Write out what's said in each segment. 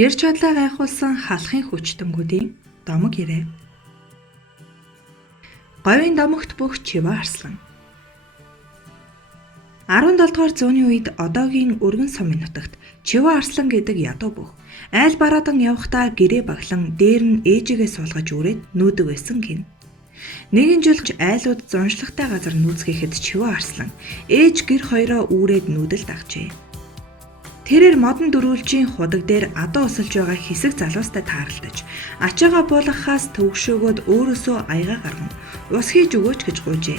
Бэр чадлаа гайхуулсан халахын хүчтэнгүүдийн домог ирээ. Говийн домогт бүх чивэ арслан. 17 дугаар зууны үед одоогийн өргөн сумын нутагт чивэ арслан гэдэг ядуу бүх айл бараадан явхдаа гэрээ баглан дээр нь ээжигээ суулгаж үрээд нүүдэг байсан гин. Нэгэн жилч айлууд зуншлагтай газар нүүцгээхэд чивэ арслан ээж гэр хоёроо үрээд нүүдэл дагчээ. Тэрээр модон дөрвөлжийн худаг дээр адуу усалж байгаа хэсэг залуустай тааралдаж ачаага буулгахаас төвөгшөөгөөд өөрөөсөө аяга гарган ус хийж өгөөч гэж гуйжээ.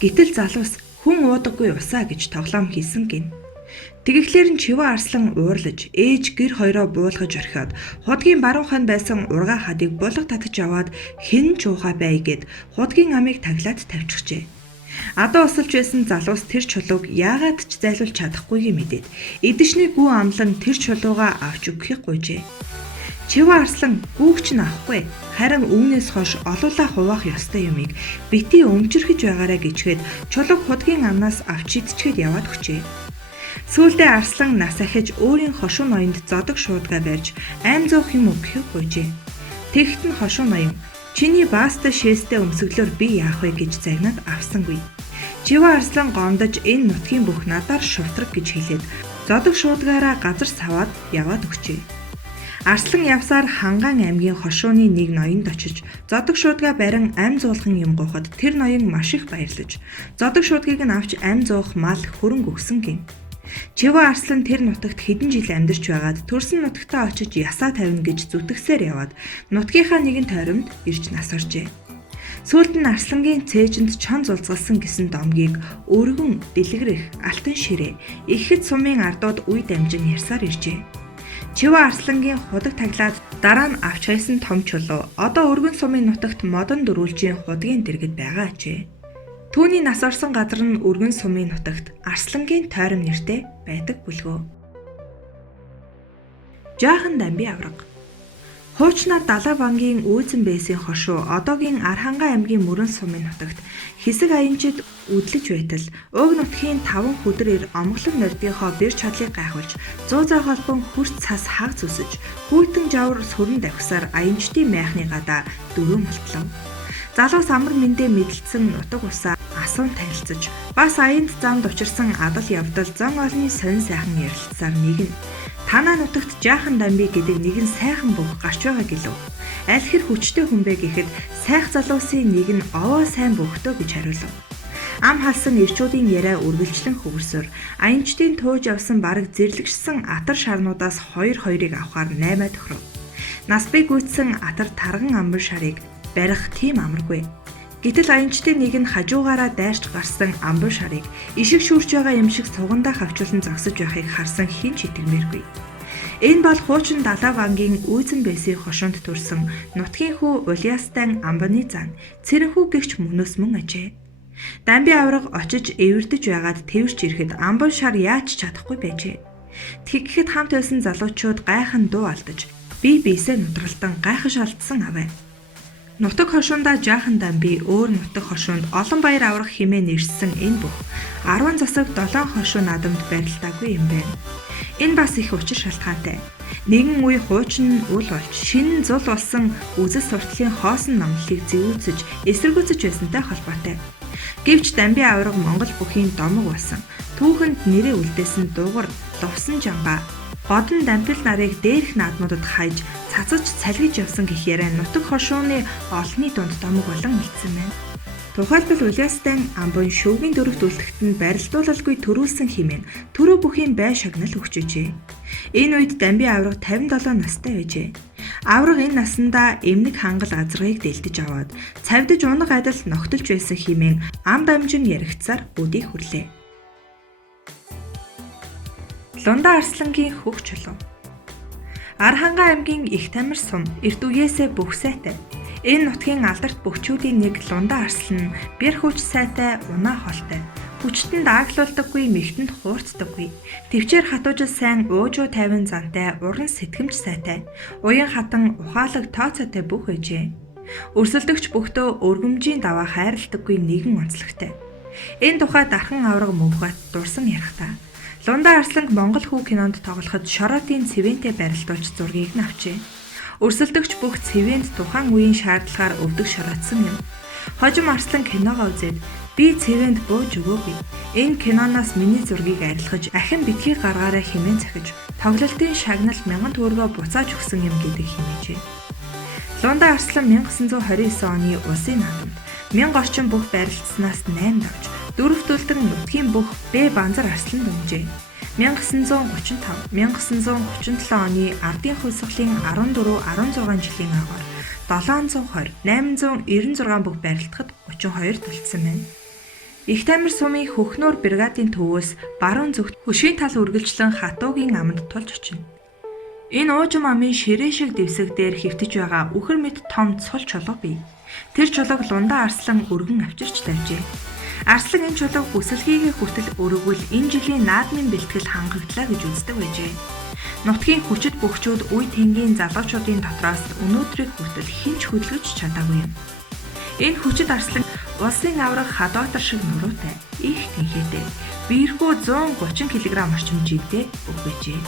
Гэтэл залуус хүн уудаггүй усаа гэж тоглоом хийсэн гин. Тэгэхлээр нь чивэ арслан уурлаж ээж гэр хоёроо буулгаж орхиод худгийн баруун хань байсан ургаа хадыг булга татаж аваад хэн чуухай бай гэд худгийн амийг таглаад тавьчихжээ. Адуу усалж байсан залуус тэр чулууг яагаад ч зайлуулж чадахгүйг мэдээд эдэшний гүү амлан тэр чулуугаа авч өгөхийг гуйжээ. Чивэ арслан гүүгч нь авахгүй харин үүнээс хойш олуулаа хуваах ёстой юмыг бити өмчөрхөж байгаарэ гэчгээд чулууг худгийн амнаас авч идчихэд яваад өгчээ. Сүүлдээ арслан нас ахиж өөрийн хошуу ноёнд зодог шуудгаа барьж айн зоох юм өгөхийг гуйжээ. Тэгт нь хошуу ноён чиний бааста шээстэй өмсгөлөөр би яах вэ гэж загнаад авсангүй. Чивэ арслан гомдож энэ нутгийн бүх надаар шувтраг гэж хэлээд зодог шуудгаараа газар саваад яваад өгчээ. Арслан явсаар Ханган аймгийн хошууны нэг ноёнд очиж зодог шуудгаа барин ам зуулган юм гоохот тэр ноён маш их баярлаж зодог шуудгийг нь авч ам зуух мал хөрөнгө өгсөн гин. Чивэ арслан тэр нутагт хэдэн жил амьдарч байгаад төрсөн нутагтаа очиж ясаа тавина гэж зүтгэсээр яваад нутгийнхаа нэгэн тойромд ирж нас оржээ. Сүүлд нь арслангийн цээжинд чон зулцгалсан гэсэн домгийг өргөн дэлгэрэх алтан ширээ ихэд сумын ардууд үе дамжин ярьсаар иржээ. Чивэ арслангийн худаг таглаад дараа нь авч хайсан том чулуу одоо өргөн сумын нутагт модон дөрвөлжийн худгийн дэргэд байгаа ажээ. Түүний нас орсон газар нь өргөн сумын нутагт Арслангийн тойрон нэртэй байдаг бүлгөө. Жаахан дамби авраг. Хуучнаар Далай бангийн Үйзэн бэйсийн хошуу одоогийн Архангай аймгийн Мөрөн сумын нутагт хэсэг аянчид үдлэж байтал уг нутгийн 5 хүдрээр омглон нордынхоо бэр чадлыг гайхуулж 100 зай холбон хүрт цас хаг зүсэж хүйтэн жавар сүрэн давхсаар аянчдын майхны гадаа дөрөв мултлав. Залуус амар мэндэ мэдлэлсэн нутаг усаа асуун танилцаж бас аянд замд учирсан адал явдал зан олны сонин сайхан ярилцсаар нэгэн танаа нутагт жаахан дамби гэдэг нэгэн сайхан бүх гарч байгаа гэлөө. Аль хэр хүчтэй хүн бэ гэхэд сайх залуусын нэг нь овоо сайн бөхтөө гэж хариулав. Ам халсан ирчүүдийн яриа үргэлжлэн хөвөрсөөр аянчдын тууж явсан бараг зэрлэгшсэн атар шарнуудаас хоёрыг авахаар 8 тохиров. Насбыг гүйцсэн атар тарган амбар шарыг барих тийм амаргүй. Гэтэл аянчдын нэг нь хажуугаараа дайрч гарсан амбар шарыг ишиг шүрч байгаа юм шиг сугандаа хавчуулан зогсож байхыг харсан хэн ч итгэмээргүй. Энэ бол хуучин Далай бангийн Үйзэн бэйсийн хошуунд төрсэн нутгийн хүү Улиастайн амбаны зан цэрэнхүү гэгч мөнөөс мөн ажээ. Дамби авраг очиж эвэрдэж байгаад тэрч ирэхэд амбар шар яаж чадахгүй байжээ. Тэгэхэд хамт байсан залуучууд гайхан дуу алдаж бие биесээ нудралтан гайхаш алдсан аваа. Нутаг хошуундаа жаахан дамби өөр нутаг хошуунд олон баяр аврах хэмээн нэрссэн энэ бүх 10 засаг 7 хошуу наадамд барилдаагүй юм байна. Энэ бас их учир шалтгаантай. Нэгэн үе хуучин үл болж шинэн зул болсон үзэл сурталын хоосон номлолыг зэвүүцэж эсэргүүцэж байсантай холбоотой. Гэвч дамби авраг Монгол бүхийн домог болсон. Түүхэнд нэрээ үлдээсэн дуугар дувсан жамба годон дампил нарыг дээрх наадмуудад хайж цацаж цалгиж явсан гэх яриа нутаг хошууны олонний дунд домог болон үлдсэн байна. Тухайлбал Улиастайн амбын шөвгийн дөрөвт үлдэхт нь барилдуулалгүй төрүүлсэн хэмээн төрөө бүхийн бай шагнал өгчөжээ. Энэ үед дамби авраг 57 настай байжээ. Авраг энэ наснда эмнэг хангал газрыг дэлдэж аваад цавдиж унаг адил ногтолж байсан хэмээн ам дамжин яригдсаар өдийг хүрлээ. Лунда Арслангийн хөх чулуу. Архангай аймгийн Их Тамир сум эрт үеэсээ бүх сайтай. Энэ нутгийн алдарт бөхчүүдийн нэг Лунда Арслан бэр хүч сайтай, унаа холтой. Хүчтэнд ааглуулдаггүй, мэгтэнд хуурцдаггүй. Тэвчээр хатуужил сайн уужуу тайван зантай, уран сэтгэмж сайтай. Уян хатан ухаалаг тооцоотой бүх байжээ. Өрсөлдөгч бүхтөө өргөмжийн даваа хайрладаггүй нэгэн онцлогтой. Энэ тухай дархан авраг мөвгат дурсан ярихтаа Лунда Арсланг Монгол хүү кинонд тоглоход шороотын цэвэнтэй барилдуулж зургийг нь авчээ. Өрсөлдөгч бүх цэвэнд тухайн үеийн шаардлагаар өвдөг шороотсон юм. Хожим Арслан киногоо үзээд би цэвэнд бууж өгөөгүй. Энэ киноноос миний зургийг арилгаж, ахин битгий гаргаараа хэмээн захиж, тоглолтын шагнал 1000 төгрөгөө буцааж өгсөн юм гэдэг хэмээжээ. Лунда Арслан 1929 оны улсын наадамд 1000 орчим бүх барилдсанаас 8 давж, дөрөвдөлдөн нутгийн бүх Б Банзар Арслан дэмжээ. 1935, 1937 оны ардын хувьсгалын 14-16 жилийн агаар 720, 896 бүх барилдахад 32 тулцсан байна. Их Тамир сумын Хөхнөр бригадын төвөөс баруун зүгт хөшийн тал үргэлжлэн Хатуугийн аманд тулж очино. Энэ уужим амын ширээ шиг дэвсэг дээр хэвтэж байгаа үхэр мэт том цул чулуу бий. Тэр чулууг Лунда Арслан өргөн авчирч тавьжээ. Арслан энэ чулууг бүсэлхийгээ хүртэл өргөвөл энэ жилийн наадмын бэлтгэл хангаглалаа гэж үздэг байжээ. Нутгийн хүчит бөхчүүд үе тэнгийн залуучуудын дотроос өнөөдрийг хүртэл хинч хөдөлгөж чадаагүй юм. Энэ хүчит Арслан улсын авраг хадоотар шиг нуруутай, их тэнхээтэй, биерхүү 130 кг орчим живдээ өг байжээ.